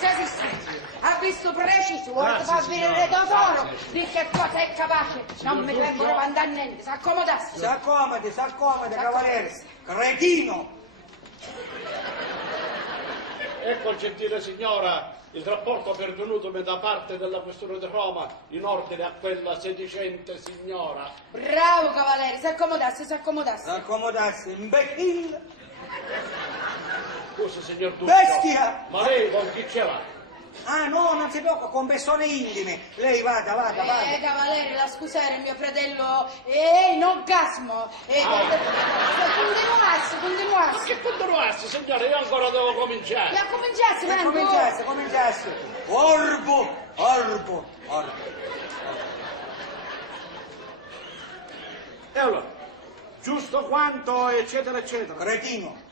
Già esiste. Ha visto preciso, vuole far venire d'oro. Di che cosa è capace? Non mi vengono mandare niente. S'accomodasse. S'accomodi, cavaliere. Cretino. Ecco, gentile signora, il rapporto pervenutomi da parte della questura di Roma in ordine a quella sedicente signora. Bravo cavaliere, s'accomodasse. S'accomodasse, imbecille. Scusi, signor Duccio. Bestia! Ma lei con chi ce l'ha? Ah no, non si tocca, con persone intime. Lei vada. Cavaliere, la scusare, mio fratello in orgasmo. Continuasse. Ma che continuasse, signore? Io ancora devo cominciare. La cominciasse. Orbo. E allora, giusto quanto, eccetera. Cretino.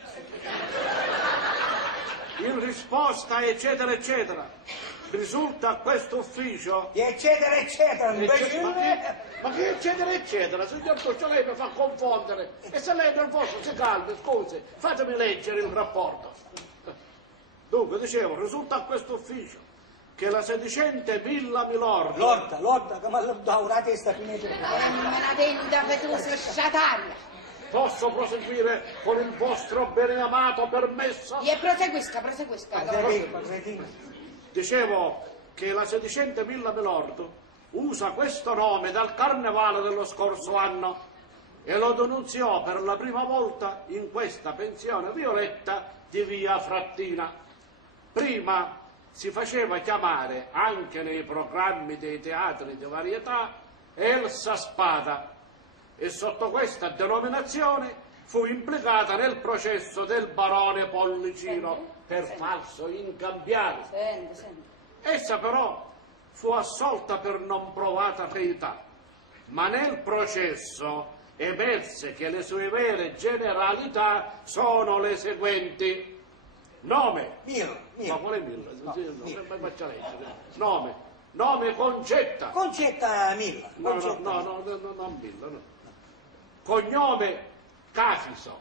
In risposta, eccetera. Risulta questo ufficio. Eccetera, imbecille. Ma che eccetera, signor Duccio, lei mi fa confondere. E se lei è nervoso si calmi, scusi, fatemi leggere il rapporto. Dunque, dicevo, risulta a questo ufficio che la sedicente Villa Milord... Lorda, che mi ha dato una testa finita. Una tenda fetuosa sciataria. Posso proseguire con il vostro beneamato permesso? E proseguisca. Cretino. Dicevo che la sedicente Villa Milord usa questo nome dal carnevale dello scorso anno e lo denunziò per la prima volta in questa pensione violetta di via Frattina. Prima si faceva chiamare, anche nei programmi dei teatri di varietà, Elsa Spada e sotto questa denominazione fu implicata nel processo del barone Pollicino per falso incambiale. Senti. Essa però fu assolta per non provata reità, ma nel processo emerse che le sue vere generalità sono le seguenti. Nome. Milo. Ma quale Milo? No. Faccia leggere. Nome Concetta. Concetta Milla. No, non Milla, no. Cognome Cafiso.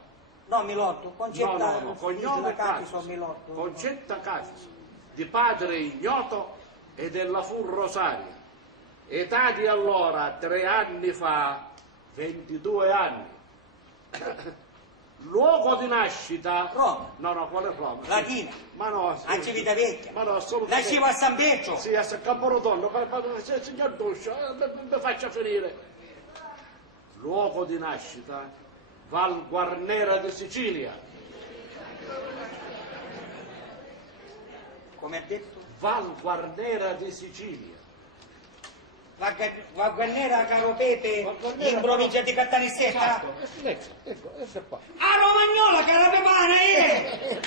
No, Milotto, Concetta. No, cognome Cafiso, Cafiso. Milotto. Concetta Cafiso, di padre ignoto e della fu Rosaria. Età di allora, 3 anni fa, 22 anni. Luogo di nascita... Roma. No, quale Roma? Latina. Ma no, Civitavecchia. Ma no, assolutamente. Nasciva a San Pietro. Sì, a Camporotondo. Signor Duscio, mi faccia finire. Luogo di nascita, Val Guarnera di Sicilia. Come ha detto? Val Guarnera di Sicilia. Va Guarnera, caro Pepe, in provincia di Catanissetta. Ecco qua. A Romagnola, cara Pepana,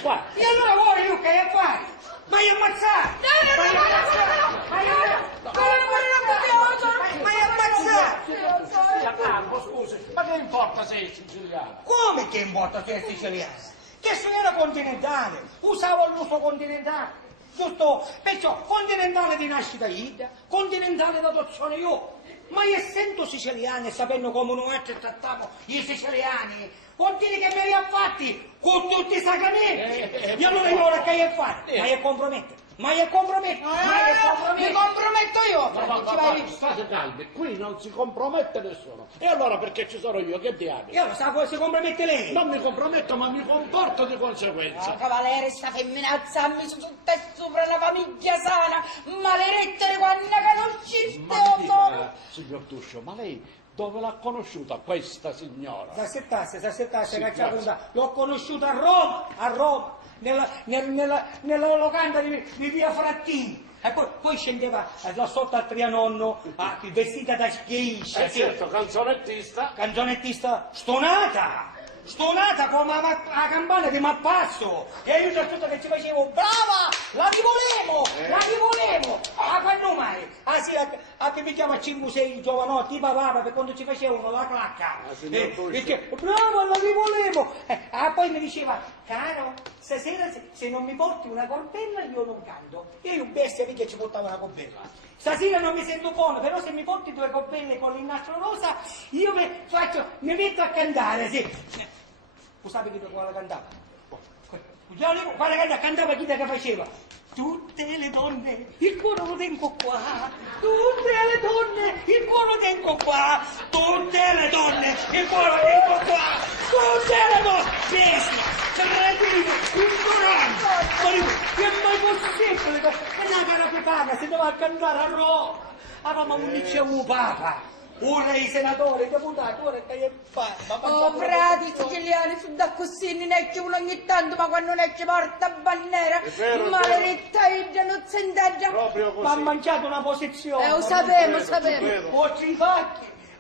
Qua. E allora vuoi io che hai fare? Ma hai ammazzato! Ma hai ammazzato! Stia calmo, scusi, ma che importa se è siciliano? Come che importa se è siciliano? Che se era continentale, usavo l'uso continentale. Giusto? Perciò continentale di nascita ida, continentale d'adozione io. Ma essendo siciliani e sapendo come noi trattiamo i siciliani, vuol dire che me li ha fatti con tutti i sacramenti. E allora io ora che hai a fare? Ma è comprometto. Mi comprometto io. Ma state calmi, qui non si compromette nessuno. E allora perché ci sono io? Che diavolo? E allora sa si compromette lei? Non mi comprometto, ma mi comporto di conseguenza. No, cavaliere, sta femminazza ha messo tutta e sopra una famiglia sana, maledette quando conosciste Ma o sono. signor Duscio, ma lei dove l'ha conosciuta questa signora? S'assettasse, Sì, cacciapunta. L'ho conosciuta a Roma, nella locanda di via Frattini. E poi scendeva là sotto al Trianonno, vestita da schiiscia. Certo, Canzonettista stonata come la campana di Mappasso. E io tutto che ci facevo, brava, la rivolevo. Quando mai? Sì, che mi chiama 5-6 giovanotti, papà, per quando ci facevano la clacca. Brava, la rivolevo. Poi mi diceva, caro, stasera se non mi porti una corbella io non canto. Io bestia mica ci portavo una corbella. Stasera non mi sento buono, però se mi porti 2 corbelle con il nastro rosa, io mi metto a cantare, sì. Tu sapi che quale cantava? Guarda che cantava chi che faceva. Tutte le donne, il cuore lo tengo qua. Tutte le donne, il cuore lo tengo qua. Tutte le donne, il cuore lo tengo qua. Tutte le donne. Bestia, cretino, ignorante. Che è mai possibile? E la cara pepana si deve cantare a Roma. A Roma non c'è un papa. Ora i senatori, i deputati, ora che fa? Oh, frati siciliani, su da così ne esce uno ogni tanto, ma quando ne esce porta bandiera, maledetta Idda, non sente già. Proprio così. Ma ha mangiato una posizione. Lo sapevo, sapevo.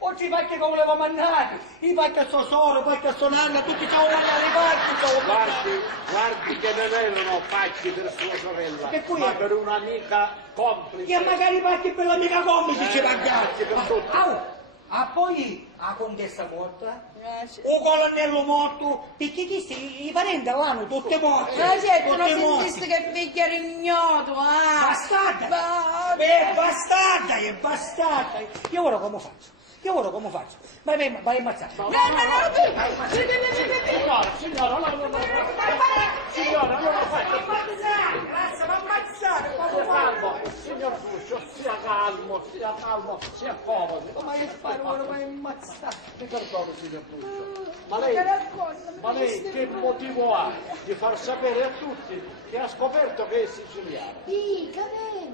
Oggi i pacchi come le mandati, i pacchi a suo solo, i pacchi a suo nonna, tutti ci hanno mandato i pacchi. Guardi che non erano pacchi per sua sorella, Che qui ma è? per un'amica complice. Che magari i pacchi per l'amica complice ci pagati. per tutti. Poi la contessa morta, Sì. o colonnello morto, perché questi i parenti l'hanno tutte morte. Certo, non tutte morte. sentiste che figlio era ignoto, ah. Bastarda! È bastarda! Io ora come faccio? Vai ammazzare. No, Signora, non lo faccia. Grazie, ma ammazzare! Signor Cuscio, sia calmo, sia comodo. Ma che fare ora? Ma ammazzare! Mi perdoni, signor Cuscio, ma lei che motivo ha di far sapere a tutti che ha scoperto che è siciliano? Dica,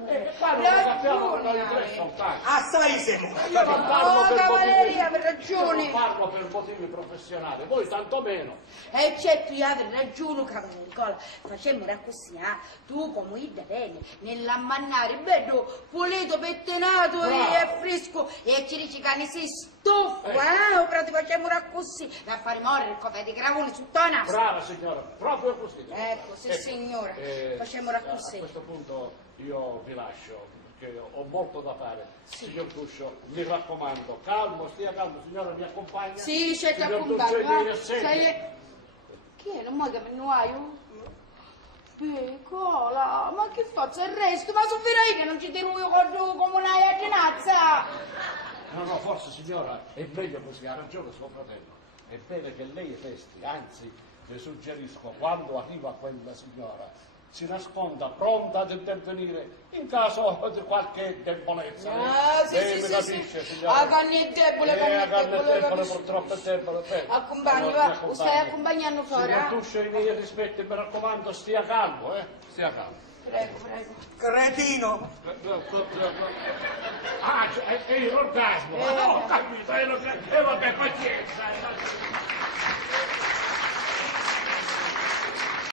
vero. Parlo lo sappiamo da ingresso al taxi. Assai siamo! Io non parlo Oh, per cavalleria, motivi, per ragione. io non parlo per motivi professionali, voi tanto meno. E certo, io avrei ragione, caro Nicola. Facemmo così, tu come Idda bene, nell'ammannare, bello, pulito, pettinato e fresco, e ci dici che ne sei stufo, o pratico facemmo così, da fare morire il caffè di gravone su tona. Brava signora, proprio così. Ecco, sì signora, facemmo così. A questo punto io vi lascio, perché ho molto da fare. Signor Cuscio, mi raccomando, calmo, stia calmo, signora mi accompagna. Sì, c'è da Signor Cuscio, mi accompagnare. assegna. Chi è? Non muoio che mi nuoio? Piccola, ma che faccio il resto? Ma su io che non ci tiro io come una genazza! No, forse signora, è meglio così, ha ragione suo fratello. È bene che lei resti, anzi, le suggerisco, quando arriva quella signora, si nasconda pronta ad intervenire in caso di qualche debolezza. Lei mi capisce, signora? La canna è debole, La canna è debole, purtroppo è debole. Accompagno, Allora, va, stai accompagnando fuori, Signor Cuscio, i miei rispetti, mi raccomando, stia calmo, Stia calmo. Prego, prego. Cretino! Ah, è l'orgasmo! Ho capito, è l'orgasmo! Vabbè, pazienza!